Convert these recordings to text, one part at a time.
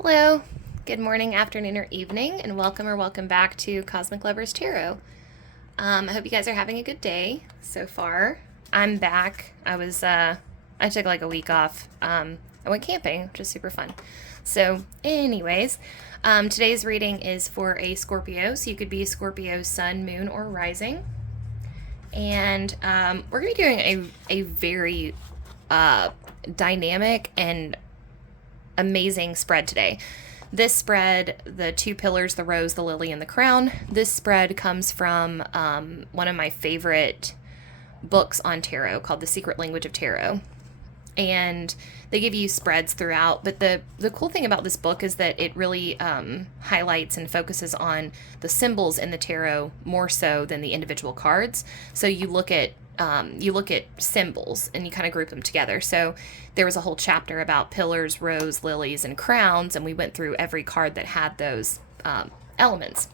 Hello, good morning, afternoon, or evening, and welcome back to Cosmic Lovers Tarot. I hope you guys are having a good day so far. I'm back. I took like a week off. I went camping, which is super fun. So, anyways, today's reading is for a Scorpio, so you could be Scorpio sun, moon, or rising. And we're going to be doing a very dynamic and amazing spread today. This spread, the two pillars, the rose, the lily, and the crown, this spread comes from one of my favorite books on tarot called The Secret Language of Tarot. And they give you spreads throughout, but the cool thing about this book is that it really highlights and focuses on the symbols in the tarot more so than the individual cards. So you look at symbols and you kind of group them together. So there was a whole chapter about pillars, rose, lilies, and crowns, and we went through every card that had those elements.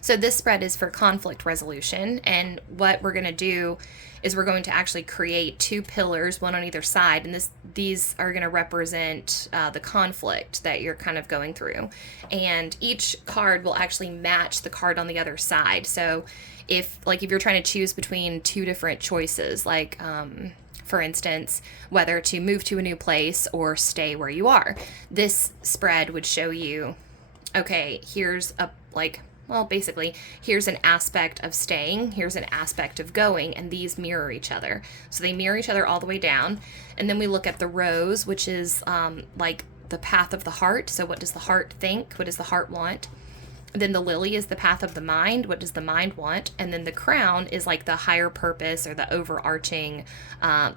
So this spread is for conflict resolution, and what we're going to do is we're going to actually create two pillars, one on either side, and these are going to represent the conflict that you're kind of going through. And each card will actually match the card on the other side. So if you're trying to choose between two different choices, for instance, whether to move to a new place or stay where you are, this spread would show you, okay, here's here's an aspect of staying, here's an aspect of going, and these mirror each other. So they mirror each other all the way down. And then we look at the rose, which is the path of the heart. So what does the heart think? What does the heart want? Then the lily is the path of the mind. What does the mind want? And then the crown is like the higher purpose or the overarching why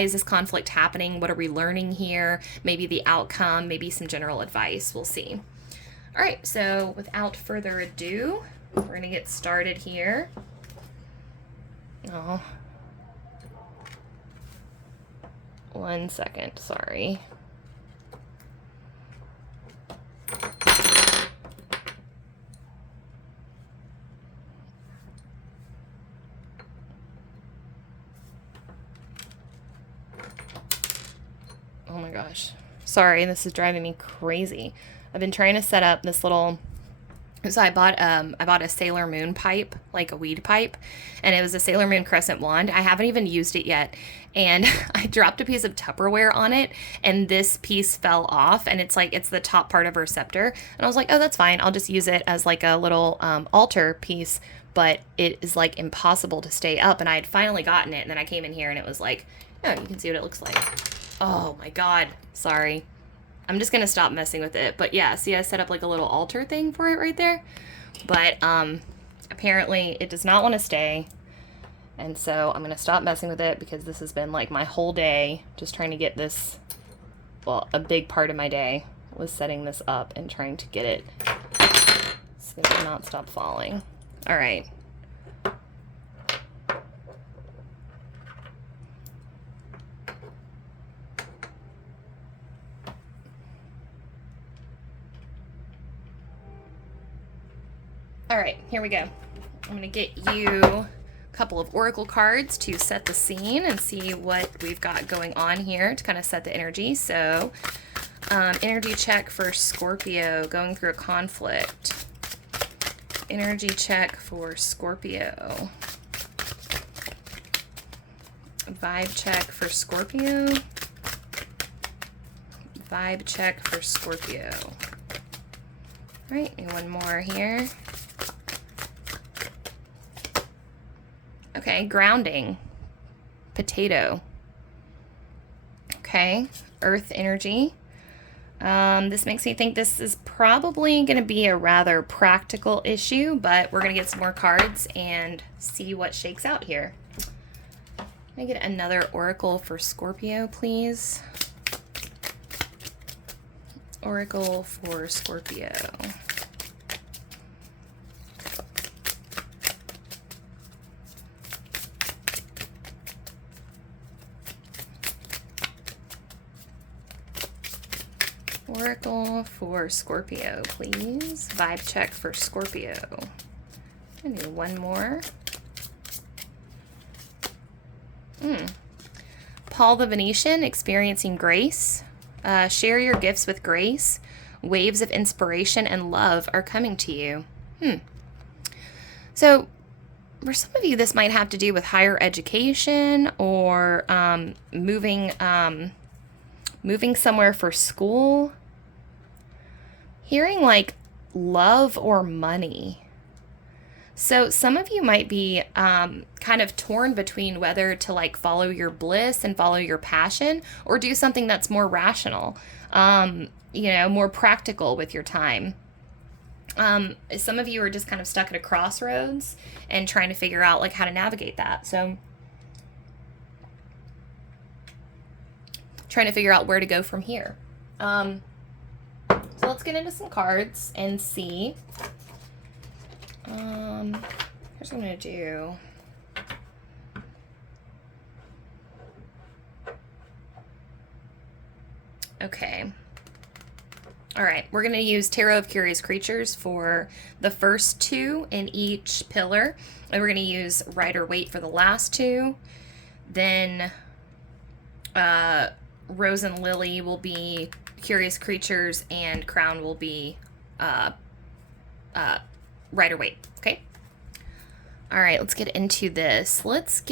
is this conflict happening? What are we learning here? Maybe the outcome, maybe some general advice. We'll see. All right, so without further ado, we're going to get started here. Oh, 1 second, sorry. Oh my gosh. Sorry, this is driving me crazy. I've been trying to set up this little... So I bought a Sailor Moon pipe, like a weed pipe, and it was a Sailor Moon crescent wand. I haven't even used it yet, and I dropped a piece of Tupperware on it, and this piece fell off, and it's the top part of her scepter. And I was like, oh, that's fine. I'll just use it as like a little altar piece, but it is like impossible to stay up, and I had finally gotten it, and then I came in here, and it was like, oh, you can see what it looks like. Oh my God, sorry. I'm just going to stop messing with it. But yeah, see, I set up like a little altar thing for it right there. But apparently it does not want to stay. And so I'm going to stop messing with it because this has been like my whole day just trying to get this, a big part of my day was setting this up and trying to get it so it does not stop falling. All right. All right, here we go. I'm going to get you a couple of oracle cards to set the scene and see what we've got going on here to kind of set the energy. So, energy check for Scorpio going through a conflict. Energy check for Scorpio. Vibe check for Scorpio. Vibe check for Scorpio. All right, and one more here. Okay, grounding. Potato. Okay, earth energy. This makes me think this is probably going to be a rather practical issue, but we're going to get some more cards and see what shakes out here. Can I get another oracle for Scorpio, please? Oracle for Scorpio. Oracle for Scorpio, please. Vibe check for Scorpio. I need one more. Paul the Venetian, experiencing grace. Share your gifts with grace. Waves of inspiration and love are coming to you. So, for some of you, this might have to do with higher education or moving somewhere for school. Hearing like love or money. So some of you might be kind of torn between whether to like follow your bliss and follow your passion or do something that's more rational, more practical with your time. Some of you are just kind of stuck at a crossroads and trying to figure out like how to navigate that. So trying to figure out where to go from here. So let's get into some cards and see. Here's what I'm going to do. Okay. All right, we're going to use Tarot of Curious Creatures for the first two in each pillar, and we're going to use Rider Waite for the last two. Then Rose and Lily will be Curious Creatures, and Crown will be Rider Waite. Okay. All right, let's get into this. Let's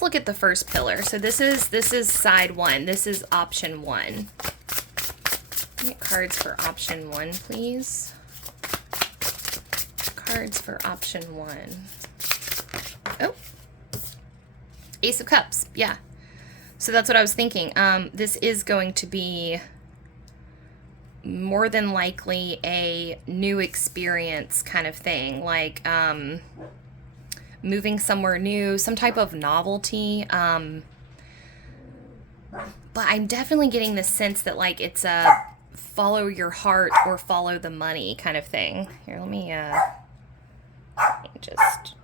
look at the first pillar. So this is side one. This is option one. Get cards for option one, please. Cards for option one. Oh, Ace of Cups. Yeah. So that's what I was thinking. This is going to be more than likely a new experience kind of thing, like moving somewhere new, some type of novelty. But I'm definitely getting the sense that like it's a follow your heart or follow the money kind of thing. Here, let me just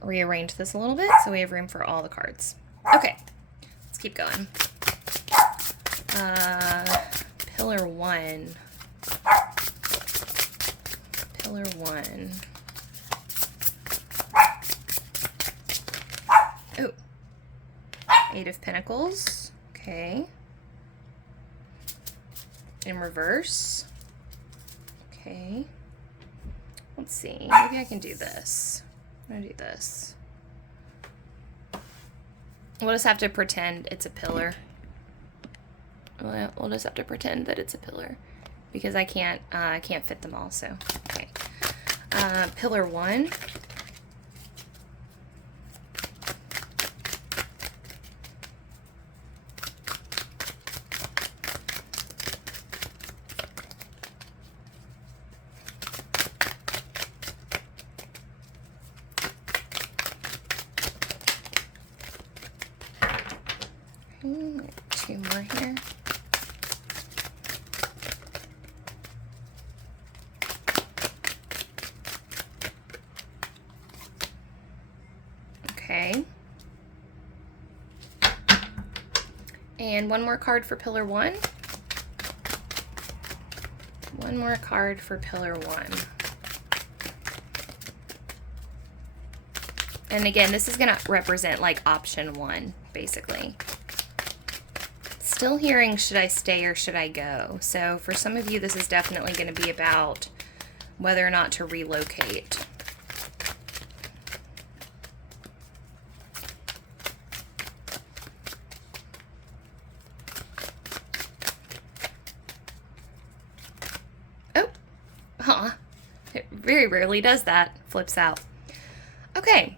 rearrange this a little bit so we have room for all the cards. Okay, let's keep going. Pillar one. Pillar one. Oh. Eight of Pentacles. Okay. In reverse. Okay. Let's see. Maybe I can do this. I'm gonna do this. We'll just have to pretend it's a pillar. We'll just have to pretend that it's a pillar because I can't fit them all. So, okay. Pillar one. Two more here. Okay. And one more card for pillar one. One more card for pillar one. And again, this is going to represent like option one, basically. Still hearing, should I stay or should I go? So for some of you, this is definitely going to be about whether or not to relocate. Oh, it very rarely does that. Flips out. Okay,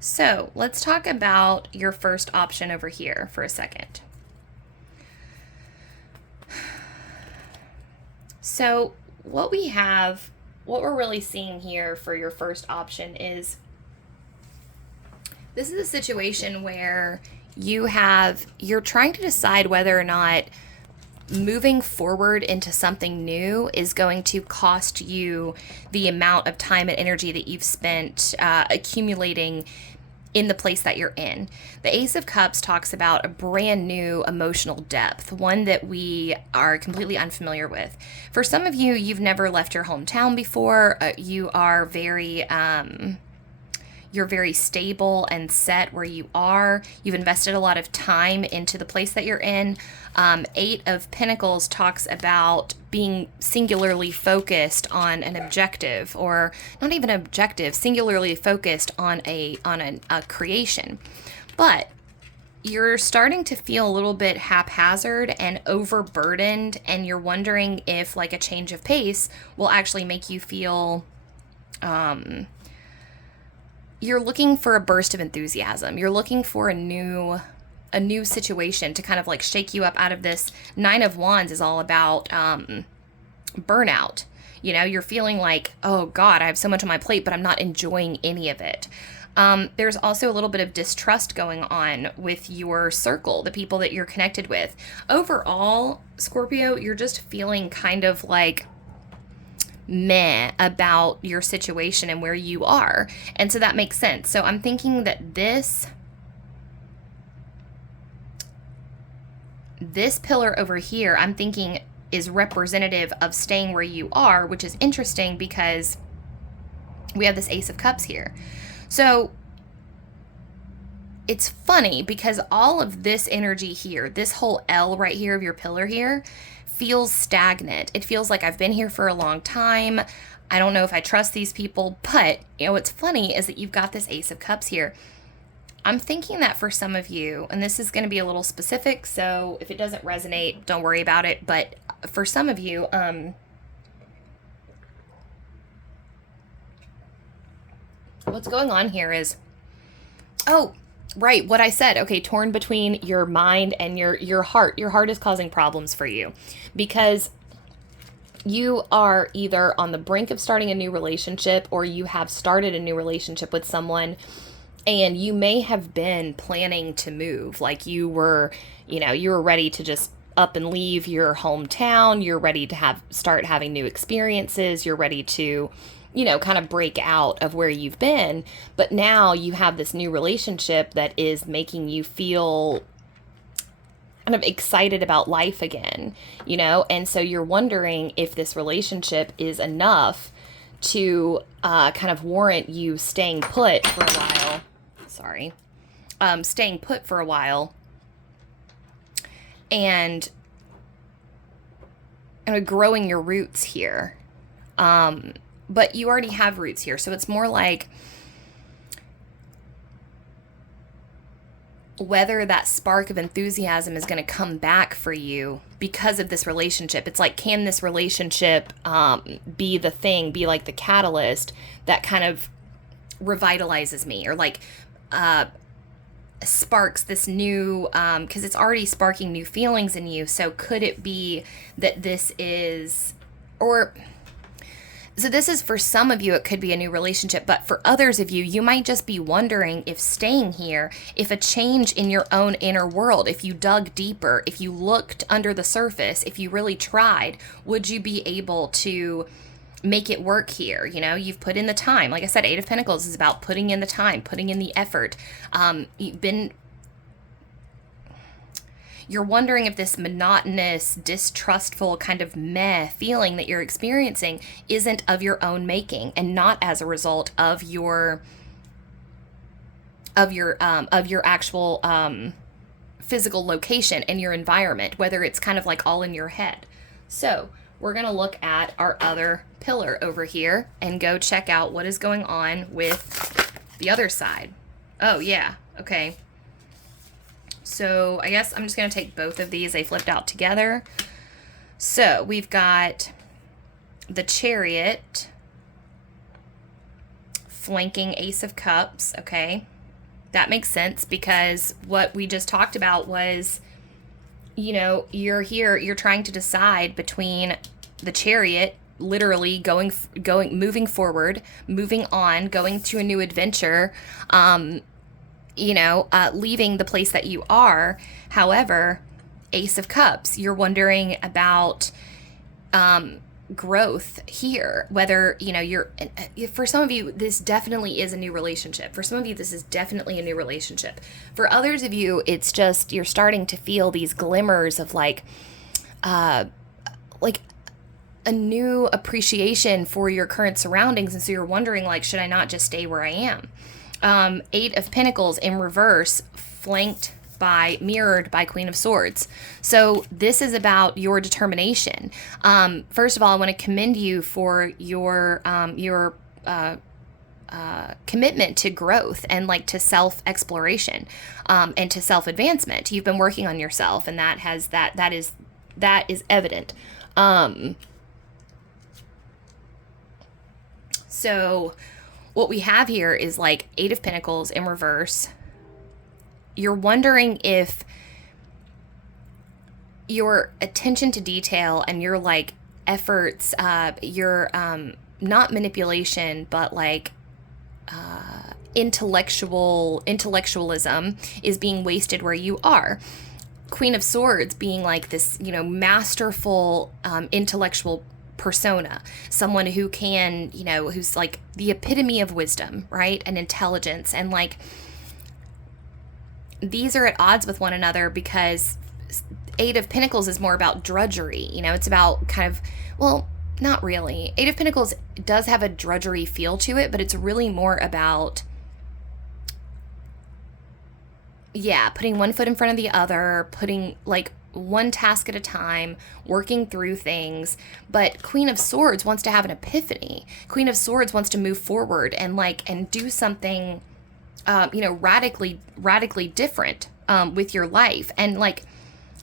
so let's talk about your first option over here for a second. So what we're really seeing here for your first option is this is a situation where you're trying to decide whether or not moving forward into something new is going to cost you the amount of time and energy that you've spent accumulating in the place that you're in. The Ace of Cups talks about a brand new emotional depth, one that we are completely unfamiliar with. For some of you, you've never left your hometown before. You are very, You're very stable and set where you are. You've invested a lot of time into the place that you're in. Eight of Pentacles talks about being singularly focused on an objective, or not even an objective, singularly focused on a creation. But you're starting to feel a little bit haphazard and overburdened, and you're wondering if like a change of pace will actually make you feel you're looking for a burst of enthusiasm. You're looking for a new situation to kind of like shake you up out of this. Nine of Wands is all about burnout. You know, you're feeling like, oh God, I have so much on my plate, but I'm not enjoying any of it. There's also a little bit of distrust going on with your circle, the people that you're connected with. Overall, Scorpio, you're just feeling kind of like meh about your situation and where you are. And so that makes sense. So I'm thinking that this pillar over here, I'm thinking is representative of staying where you are, which is interesting because we have this Ace of Cups here. So it's funny because all of this energy here, this whole L right here of your pillar here, feels stagnant. It feels like I've been here for a long time. I don't know if I trust these people, but you know what's funny is that you've got this Ace of Cups here. I'm thinking that for some of you, and this is going to be a little specific, so if it doesn't resonate, don't worry about it, but for some of you, what's going on here is, oh, right, what I said, okay, torn between your mind and your heart. Your heart is causing problems for you because you are either on the brink of starting a new relationship or you have started a new relationship with someone, and you may have been planning to move. Like you were ready to just up and leave your hometown. You're ready to start having new experiences. You're ready to, kind of break out of where you've been. But now you have this new relationship that is making you feel kind of excited about life again, and so you're wondering if this relationship is enough to kind of warrant you staying put for a while. Staying put for a while and growing your roots here. But you already have roots here. So it's more like whether that spark of enthusiasm is going to come back for you because of this relationship. It's like, can this relationship be the thing, be like the catalyst that kind of revitalizes me, or like sparks this new, because it's already sparking new feelings in you. So could it be that this is, so this is for some of you, it could be a new relationship, but for others of you, you might just be wondering if staying here, if a change in your own inner world, if you dug deeper, if you looked under the surface, if you really tried, would you be able to make it work here? You've put in the time. Like I said, Eight of Pentacles is about putting in the time, putting in the effort. You're wondering if this monotonous, distrustful kind of meh feeling that you're experiencing isn't of your own making and not as a result of your actual physical location and your environment, whether it's kind of like all in your head. So we're going to look at our other pillar over here and go check out what is going on with the other side. Oh, yeah. Okay. So I guess I'm just going to take both of these. They flipped out together. So we've got the Chariot flanking Ace of Cups. Okay. That makes sense because what we just talked about was, you're here, you're trying to decide between the Chariot, literally moving forward, moving on, going to a new adventure, leaving the place that you are. However, Ace of Cups, you're wondering about growth here, whether, for some of you, this definitely is a new relationship. For some of you, this is definitely a new relationship. For others of you, it's just, you're starting to feel these glimmers of like a new appreciation for your current surroundings. And so you're wondering, like, should I not just stay where I am? Eight of Pentacles in reverse, mirrored by Queen of Swords. So this is about your determination. First of all, I want to commend you for your commitment to growth and like to self-exploration, and to self-advancement. You've been working on yourself, and that is evident. So what we have here is like Eight of Pentacles in reverse. You're wondering if your attention to detail and your like efforts, your not manipulation, but like intellectualism is being wasted where you are. Queen of Swords being like this, masterful intellectual persona, someone who can, who's like the epitome of wisdom, right? And intelligence. And like, these are at odds with one another because Eight of Pentacles is more about drudgery. It's about kind of, well, not really. Eight of Pentacles does have a drudgery feel to it, but it's really more about, putting one foot in front of the other, putting like one task at a time, working through things. But Queen of Swords wants to have an epiphany. Queen of Swords wants to move forward and do something, radically different with your life. And like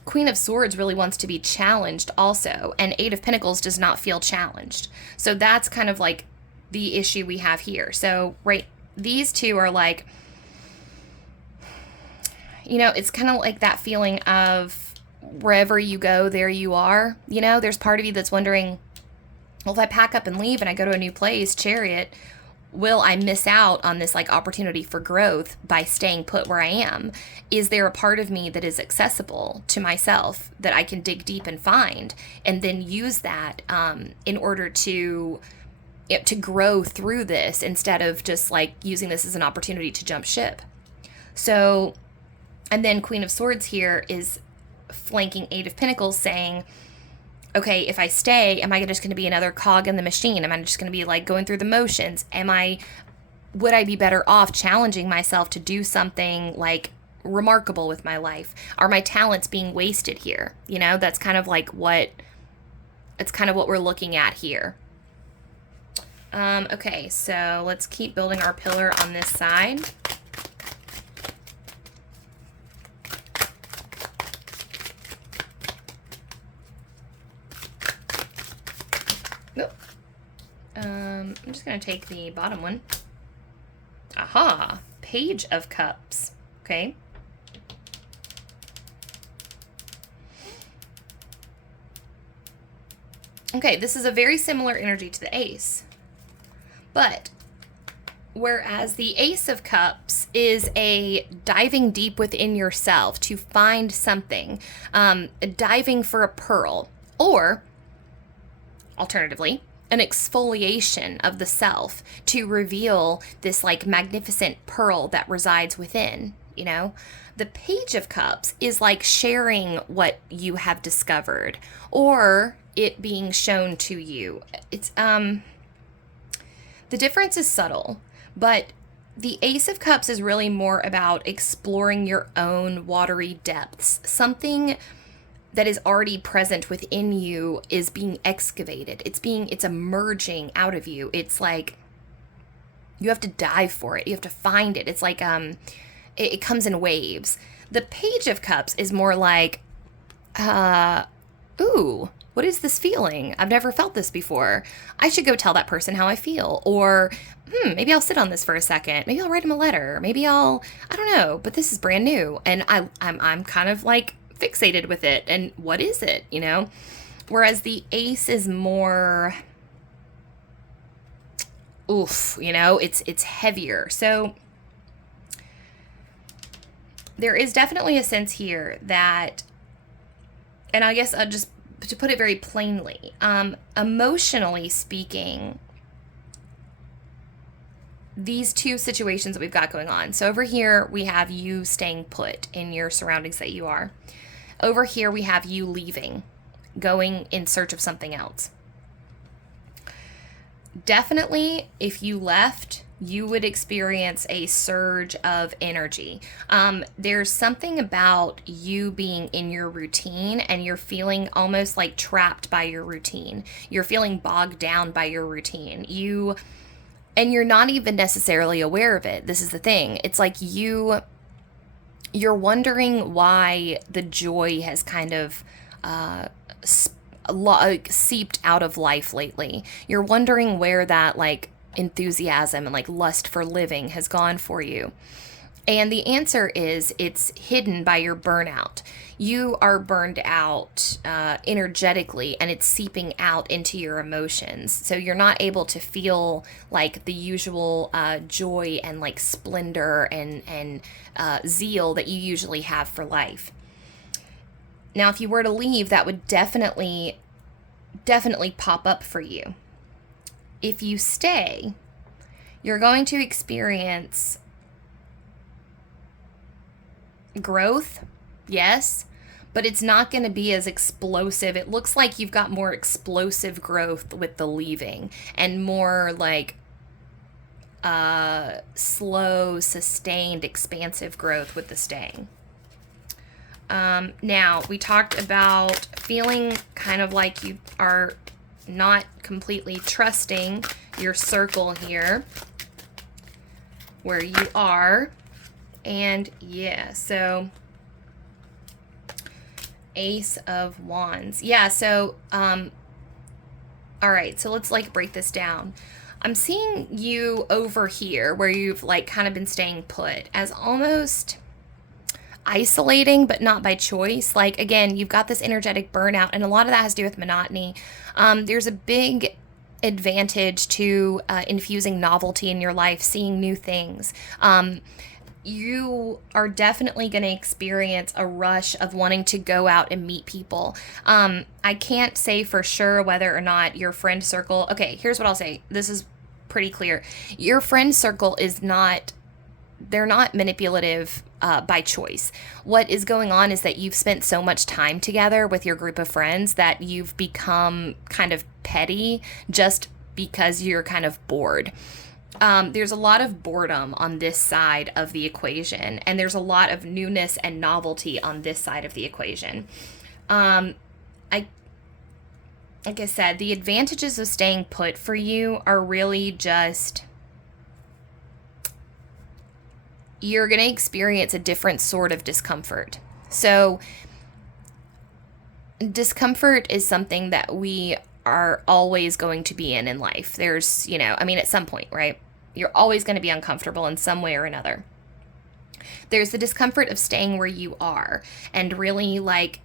Queen of Swords really wants to be challenged also. And Eight of Pentacles does not feel challenged. So that's kind of like the issue we have here. So, right, these two are like, it's kind of like that feeling of wherever you go, there you are. There's part of you that's wondering, well, if I pack up and leave and I go to a new place, Chariot, will I miss out on this like opportunity for growth by staying put where I am? Is there a part of me that is accessible to myself that I can dig deep and find, and then use that in order to grow through this, instead of just like using this as an opportunity to jump ship? So, and then Queen of Swords here is flanking Eight of Pentacles, saying, okay, if I stay, am I just going to be another cog in the machine? Am I just going to be like going through the motions? Would I be better off challenging myself to do something like remarkable with my life? Are my talents being wasted here? That's kind of like what we're looking at here. Okay, so let's keep building our pillar on this side. I'm just going to take the bottom one. Aha! Page of Cups. Okay. Okay, this is a very similar energy to the Ace. But whereas the Ace of Cups is a diving deep within yourself to find something, diving for a pearl, or alternatively, an exfoliation of the self to reveal this like magnificent pearl that resides within, The Page of Cups is like sharing what you have discovered, or it being shown to you. It's the difference is subtle, but the Ace of Cups is really more about exploring your own watery depths. Something that is already present within you is being excavated. It's emerging out of you. It's like you have to dive for it. You have to find it. It's like it comes in waves. The Page of Cups is more like, ooh, what is this feeling? I've never felt this before. I should go tell that person how I feel. Or maybe I'll sit on this for a second. Maybe I'll write him a letter. Maybe I don't know, but this is brand new, and I'm kind of like fixated with it, and what is it, Whereas the Ace is more it's heavier. So there is definitely a sense here that, and I guess just to put it very plainly, emotionally speaking, these two situations that we've got going on. So over here we have you staying put in your surroundings that you are. Over here we have you leaving, going in search of something else. Definitely, if you left you would experience a surge of energy. There's something about you being in your routine and you're feeling almost like trapped by your routine. You're feeling bogged down by your routine. And you're not even necessarily aware of it. This is the thing. It's like you're wondering why the joy has kind of seeped out of life lately. You're wondering where that like enthusiasm and like lust for living has gone for you. And the answer is it's hidden by your burnout. You are burned out energetically, and it's seeping out into your emotions. So you're not able to feel like the usual joy and like splendor and zeal that you usually have for life. Now, if you were to leave, that would definitely pop up for you. If you stay, you're going to experience growth, yes, but it's not going to be as explosive. It looks like you've got more explosive growth with the leaving and more like slow, sustained, expansive growth with the staying. Now, we talked about feeling kind of like you are not completely trusting your circle here, where you are. And yeah, so Ace of Wands. Yeah, so, all right, so let's like break this down. I'm seeing you over here where you've like kind of been staying put as almost isolating, but not by choice. Like, again, you've got this energetic burnout, and a lot of that has to do with monotony. There's a big advantage to infusing novelty in your life, seeing new things. You are definitely going to experience a rush of wanting to go out and meet people. I can't say for sure whether or not your friend circle... Okay, here's what I'll say. This is pretty clear. Your friend circle is not... They're not manipulative by choice. What is going on is that you've spent so much time together with your group of friends that you've become kind of petty just because you're kind of bored. There's a lot of boredom on this side of the equation, and there's a lot of newness and novelty on this side of the equation. Like I said, the advantages of staying put for you are really just... You're going to experience a different sort of discomfort. So discomfort is something that we are always going to be in life. There's, at some point, right? You're always going to be uncomfortable in some way or another. There's the discomfort of staying where you are and really like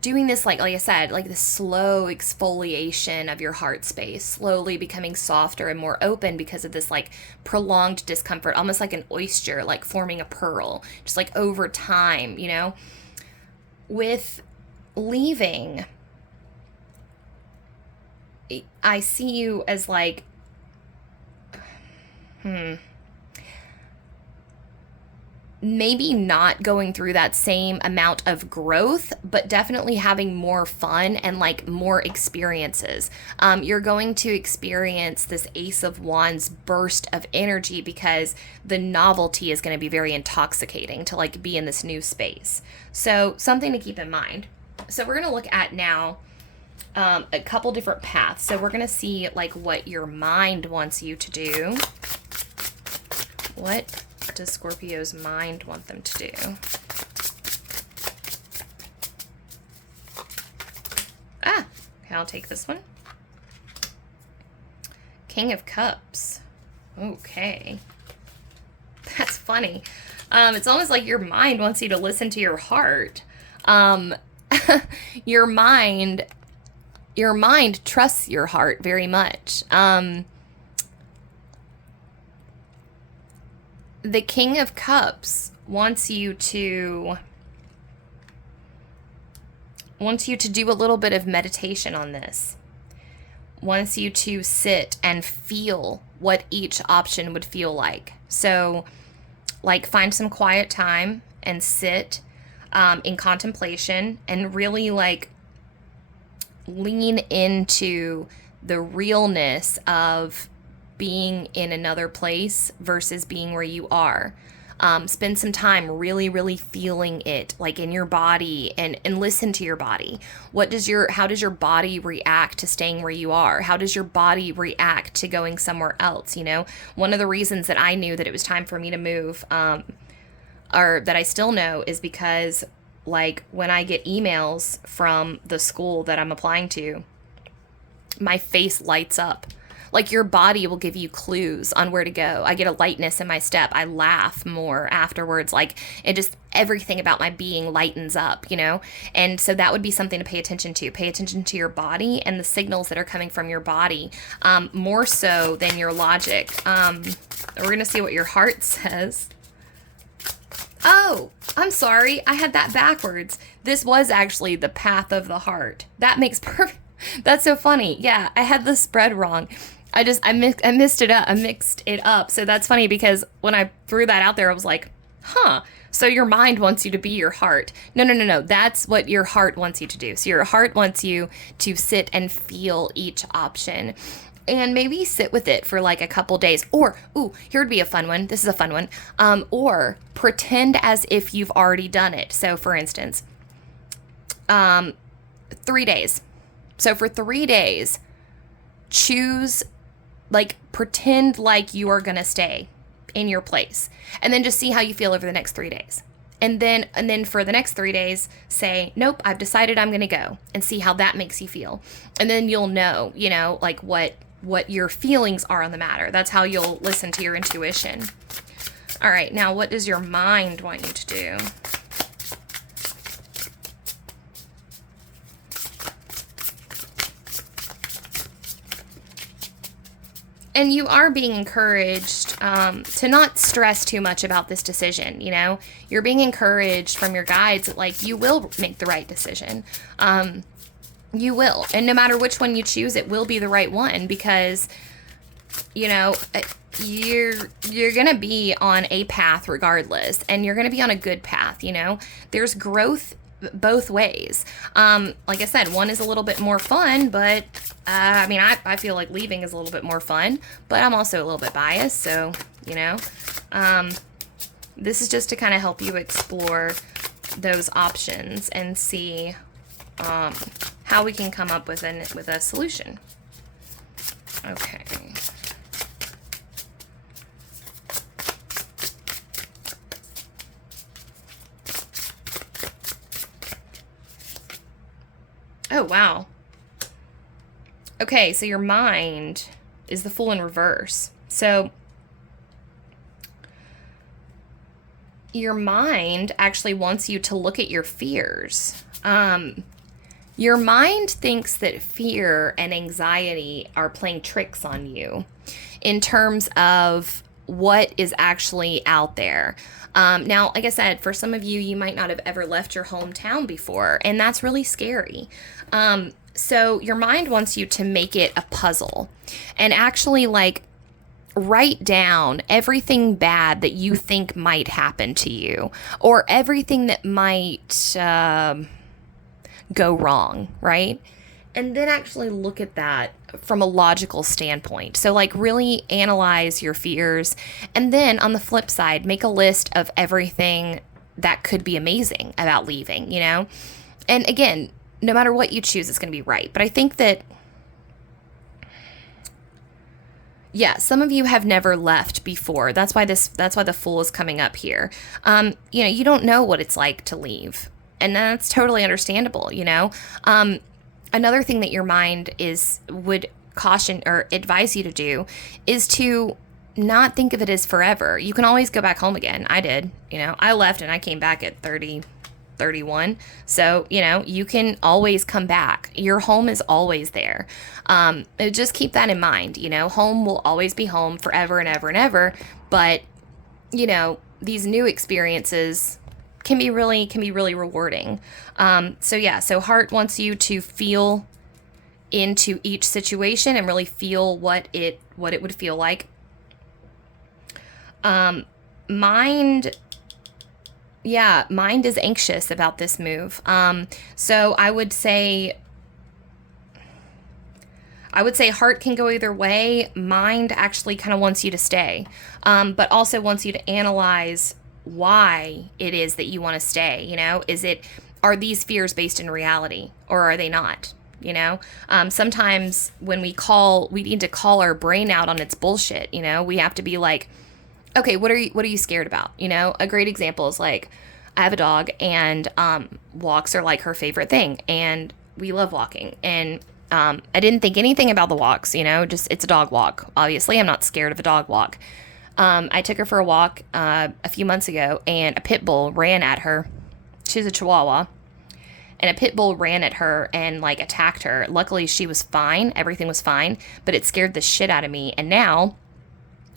doing this, like I said, like the slow exfoliation of your heart space, slowly becoming softer and more open because of this like prolonged discomfort, almost like an oyster, like forming a pearl, just like over time, With leaving, I see you as like, maybe not going through that same amount of growth, but definitely having more fun and like more experiences. You're going to experience this Ace of Wands burst of energy because the novelty is going to be very intoxicating to like be in this new space. So something to keep in mind. So we're going to look at now a couple different paths. So we're going to see like what your mind wants you to do. What does Scorpio's mind want them to do? Okay, I'll take this one. King of Cups. Okay. That's funny. It's almost like your mind wants you to listen to your heart. Your mind trusts your heart very much. The King of Cups wants you to do a little bit of meditation on this. Wants you to sit and feel what each option would feel like. So, like, find some quiet time and sit in contemplation and really, like, lean into the realness of being in another place versus being where you are. Spend some time really, really feeling it, like in your body, and listen to your body. How does your body react to staying where you are? How does your body react to going somewhere else? One of the reasons that I knew that it was time for me to move, or that I still know, is because, like, when I get emails from the school that I'm applying to, my face lights up. Like, your body will give you clues on where to go. I get a lightness in my step. I laugh more afterwards. Like, it just, everything about my being lightens up, And so that would be something to pay attention to. Pay attention to your body and the signals that are coming from your body, more so than your logic. We're going to see what your heart says. Oh, I'm sorry. I had that backwards. This was actually the path of the heart. That makes perfect. That's so funny. Yeah, I had the spread wrong. I mixed it up. I mixed it up. So that's funny because when I threw that out there, I was like, huh. So your mind wants you to be your heart. No. That's what your heart wants you to do. So your heart wants you to sit and feel each option. And maybe sit with it for like a couple days. Or, here would be a fun one. This is a fun one. Or pretend as if you've already done it. So for instance, 3 days. So for 3 days, pretend like you are going to stay in your place. And then just see how you feel over the next 3 days. And then for the next 3 days, say, nope, I've decided I'm going to go, and see how that makes you feel. And then you'll know, like what your feelings are on the matter. That's how you'll listen to your intuition. All right, now what does your mind want you to do? And you are being encouraged to not stress too much about this decision, You're being encouraged from your guides that, like, you will make the right decision. You will. And no matter which one you choose, it will be the right one because, you're going to be on a path regardless, and you're going to be on a good path, There's growth both ways. Like I said, one is a little bit more fun, but I feel like leaving is a little bit more fun, but I'm also a little bit biased. So, this is just to kind of help you explore those options and see, how we can come up with a solution. Okay. Oh, wow. Okay, so your mind is the Fool in reverse. So your mind actually wants you to look at your fears. Your mind thinks that fear and anxiety are playing tricks on you in terms of what is actually out there. Now, like I said, for some of you, you might not have ever left your hometown before, and that's really scary. So your mind wants you to make it a puzzle and actually, like, write down everything bad that you think might happen to you, or everything that might go wrong, right? And then actually look at that from a logical standpoint. So, like, really analyze your fears. And then on the flip side, make a list of everything that could be amazing about leaving, And again, no matter what you choose, it's going to be right. But I think that, yeah, some of you have never left before. That's why the Fool is coming up here. You don't know what it's like to leave. And that's totally understandable, Another thing that your mind would caution or advise you to do is to not think of it as forever. You can always go back home again. I did, I left and I came back at 30, 31. So, you can always come back. Your home is always there. Just keep that in mind. Home will always be home forever and ever and ever. But, these new experiences can be really rewarding. So heart wants you to feel into each situation and really feel what it would feel like. Mind is anxious about this move. So I would say I would say heart can go either way. Mind actually kind of wants you to stay, but also wants you to analyze why it is that you want to stay. Are these fears based in reality, or are they not? Sometimes when we need to call our brain out on its bullshit. We have to be like, okay, what are you scared about? A great example is like, I have a dog, and walks are like her favorite thing, and we love walking. And I didn't think anything about the walks, just it's a dog walk. Obviously, I'm not scared of a dog walk. I took her for a walk a few months ago, and a pit bull ran at her. She's a Chihuahua. And a pit bull ran at her and like attacked her. Luckily, she was fine. Everything was fine, but it scared the shit out of me. And now,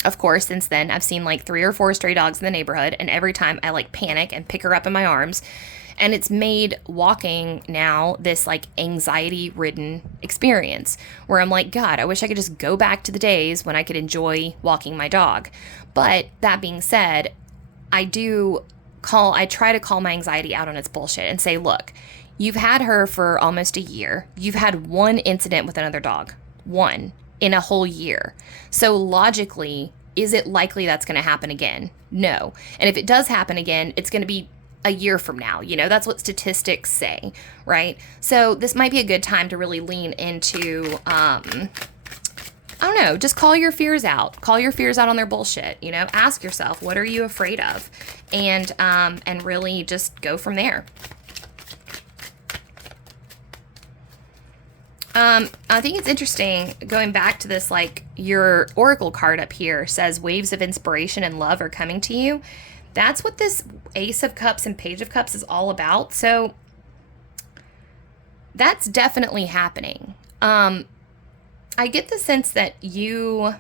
of course, since then, I've seen like 3 or 4 stray dogs in the neighborhood, and every time I like panic and pick her up in my arms, and it's made walking now this like anxiety-ridden experience where I'm like, God, I wish I could just go back to the days when I could enjoy walking my dog. But that being said, I try to call my anxiety out on its bullshit and say, look, you've had her for almost a year. You've had one incident with another dog. One. In a whole year. So logically, is it likely that's going to happen again? No. And if it does happen again, it's going to be a year from now. That's what statistics say, right? So this might be a good time to really lean into, I don't know, just call your fears out. Call your fears out on their bullshit. Ask yourself, what are you afraid of? And really just go from there. I think it's interesting going back to this, like your oracle card up here says waves of inspiration and love are coming to you. That's what this Ace of Cups and Page of Cups is all about. So that's definitely happening. I get the sense that you're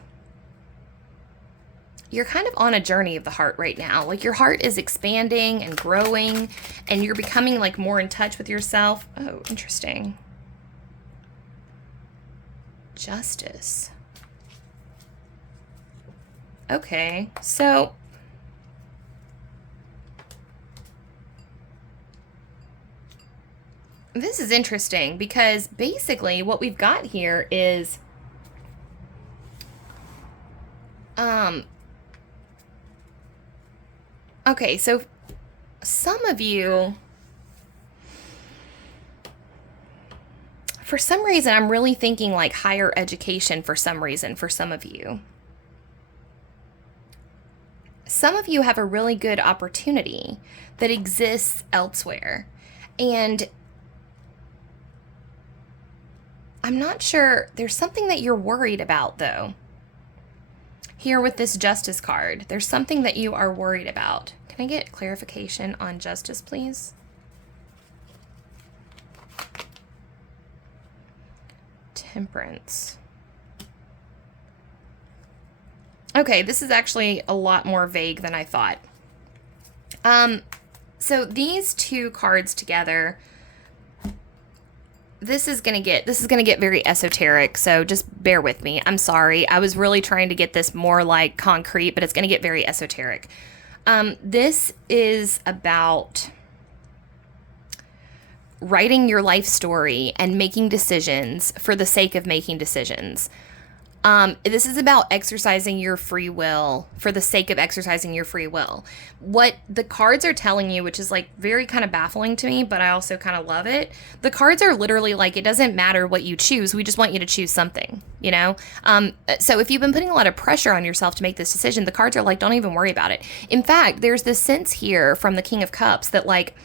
kind of on a journey of the heart right now. Like your heart is expanding and growing, and you're becoming like more in touch with yourself. Oh, interesting. Justice. Okay, so this is interesting because basically what we've got here is okay, so some of you, for some reason, I'm really thinking like higher education for some reason for some of you. Some of you have a really good opportunity that exists elsewhere. And I'm not sure, there's something that you're worried about though. Here with this Justice card, there's something that you are worried about. Can I get clarification on Justice, please? Temperance. Okay, this is actually a lot more vague than I thought. So these two cards together, this is gonna get very esoteric, so just bear with me. I'm sorry. I was really trying to get this more like concrete, but it's gonna get very esoteric. This is about writing your life story and making decisions for the sake of making decisions. This is about exercising your free will for the sake of exercising your free will. What the cards are telling you, which is like very kind of baffling to me, but I also kind of love it. The cards are literally like, it doesn't matter what you choose. We just want you to choose something, So if you've been putting a lot of pressure on yourself to make this decision, the cards are like, don't even worry about it. In fact, there's this sense here from the King of Cups that like,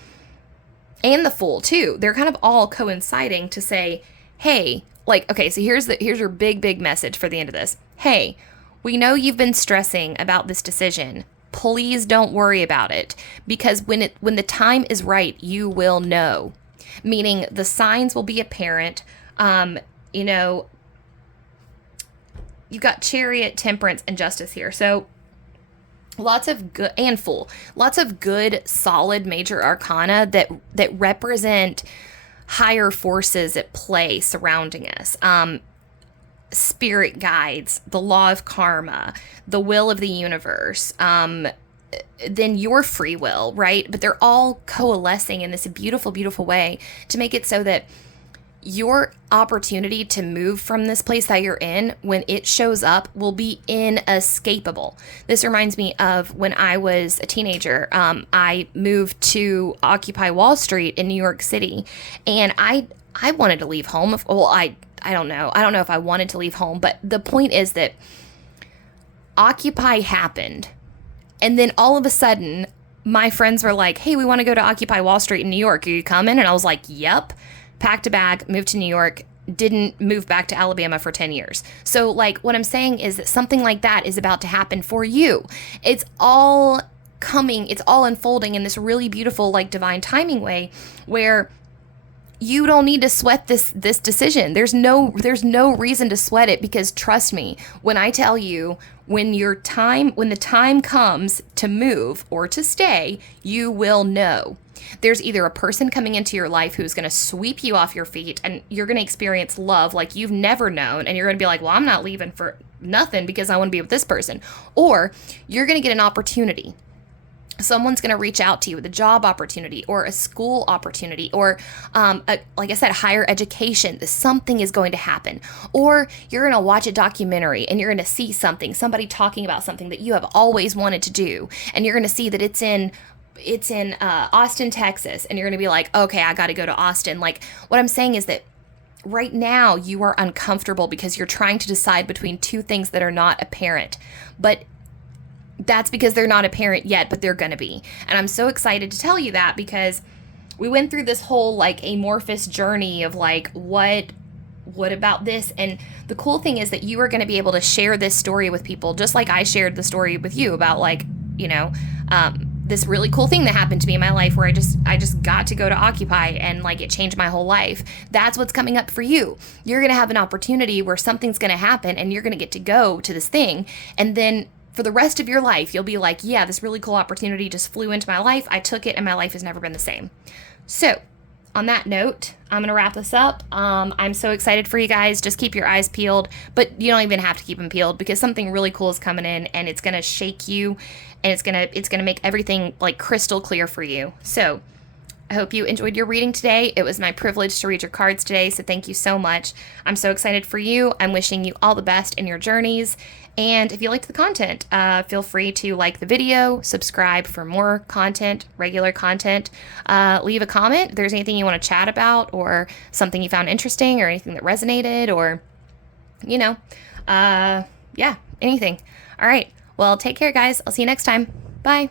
and the Fool too, they're kind of all coinciding to say, hey, like, okay, so here's your big message for the end of this. Hey, we know you've been stressing about this decision. Please don't worry about it, because when the time is right, you will know. Meaning the signs will be apparent. You've got Chariot, Temperance, and Justice here. So lots of good, and Fool. Lots of good, solid major arcana that represent higher forces at play surrounding us. Spirit guides, the law of karma, the will of the universe, then your free will, right? But they're all coalescing in this beautiful, beautiful way to make it so that your opportunity to move from this place that you're in, when it shows up, will be inescapable. This reminds me of when I was a teenager. I moved to Occupy Wall Street in New York City, and I wanted to leave home. Well, I don't know. I don't know if I wanted to leave home, but the point is that Occupy happened, and then all of a sudden, my friends were like, hey, we want to go to Occupy Wall Street in New York. Are you coming? And I was like, yep. Packed a bag, moved to New York, didn't move back to Alabama for 10 years. So like what I'm saying is that something like that is about to happen for you. It's all coming, it's all unfolding in this really beautiful, like divine timing way where you don't need to sweat this decision. There's no reason to sweat it, because trust me, when I tell you, when the time comes to move or to stay, you will know. There's either a person coming into your life who's going to sweep you off your feet, and you're going to experience love like you've never known, and you're going to be like, well, I'm not leaving for nothing because I want to be with this person. Or you're going to get an opportunity. Someone's going to reach out to you with a job opportunity or a school opportunity or, like I said, higher education. Something is going to happen. Or you're going to watch a documentary and you're going to see somebody talking about something that you have always wanted to do. And you're going to see that it's in Austin, Texas. And you're going to be like, okay, I got to go to Austin. Like, what I'm saying is that right now you are uncomfortable because you're trying to decide between two things that are not apparent. But that's because they're not apparent yet, but they're going to be. And I'm so excited to tell you that, because we went through this whole like amorphous journey of like, what about this? And the cool thing is that you are going to be able to share this story with people, just like I shared the story with you about like, this really cool thing that happened to me in my life where I just got to go to Occupy and like it changed my whole life. That's what's coming up for you. You're going to have an opportunity where something's going to happen and you're going to get to go to this thing. And then for the rest of your life, you'll be like, yeah, this really cool opportunity just flew into my life. I took it and my life has never been the same. So on that note, I'm going to wrap this up. I'm so excited for you guys. Just keep your eyes peeled, but you don't even have to keep them peeled, because something really cool is coming in and it's going to shake you, and it's going to make everything like crystal clear for you. So I hope you enjoyed your reading today. It was my privilege to read your cards today, so thank you so much. I'm so excited for you. I'm wishing you all the best in your journeys. And if you liked the content, feel free to like the video, subscribe for more content, regular content, leave a comment if there's anything you want to chat about or something you found interesting or anything that resonated or, anything. All right. Well, take care, guys. I'll see you next time. Bye.